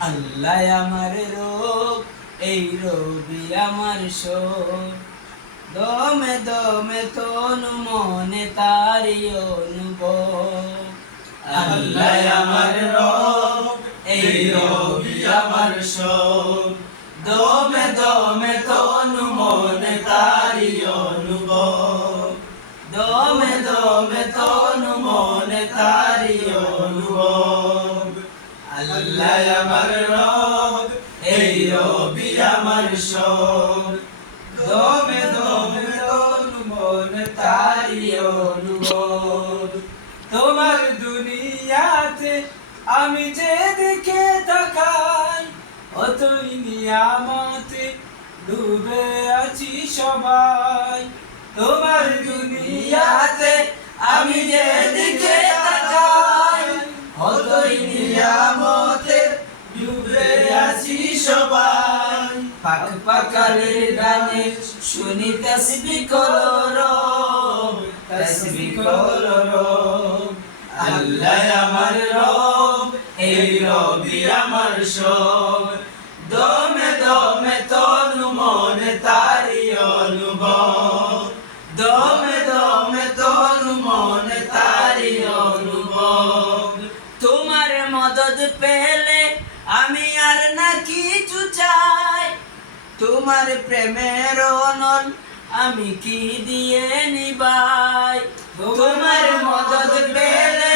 আল্লাহ আমার রব, এই রবি আমার শোক। দমে দমে তনু মনে তারি অনুভব। আল্লাহ আমার রব, এই রবি আমার শোক। দমে দমে তনু মনে তারি অনুভব। দমে দমে তনু মনে তারি অনুভব। আল্লাহ আমার রব, এই রবি আমার শোক। দমে দমে তনু মনে তারি অনুভব। তোমার দুনিয়াতে আমি যে দিকে তাকাই, অতই নিয়ামতে ডুবে আছি সবাই। তোমার দুনিয়াতে আমি যে দিকে তাকাই, অতই নিয়ামতে ডুবে আছি সবাই। পাক পাকালের গানে শুনি তাসবিহ কলরব, তাসবিহ কলরব। আল্লাহ আমার রব, এই রবি আমার শোক। দমে দমে তনু মনে তারি অনুভব। দমে দমে তনু মনে তারি অনুভব। তোমার মদদ পেলে আমি আর না কিছু চাই। তোমার প্রেমের অনল আমি কি দিয়ে নিবাই। তোমার মদদ পেলে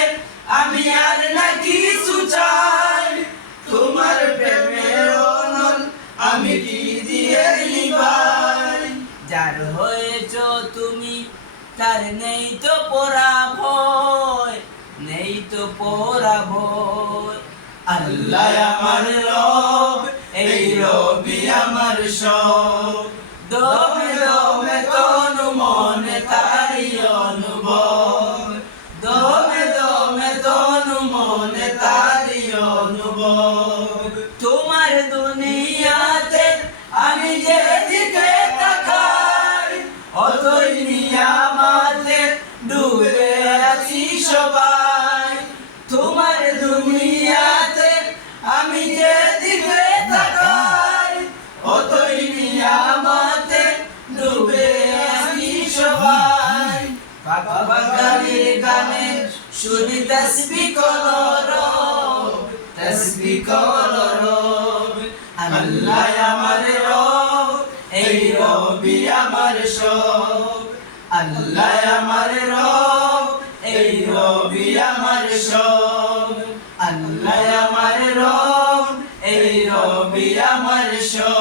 আমি আর না কিছু চাই। তোমার প্রেমের অনল আমি কি দিয়ে নিবাই। যার হয়েছ তুমি তার নেই তো পরাভয়, নেই তো পরাভয়। আল্লাহ আমার রব, এই রবি আমার শোক। দমে দমে তনু মনে তারি অনুভব। দমে দমে তনু মনে তারি অনুভব। তোমার দুনিয়াতে আমি যে দিকে তাকাই, অতই নিয়ামতে ডুবে আছি সবাই। তোমার দুনিয়াতে আমি যে দিকে তাকাই, অতই নিয়ামতে ডুবে আছি সবাই। পাকালির গানে শুনি তাসবিহ কলরব, তাসবিহ কলরব। আল্লাহ আমার রব, এই রবি আমার শোক। আল্লাহ আমার রব, এই রবি আমার শোক। আল্লাহ আমার রব, এই রবি আমার শোক।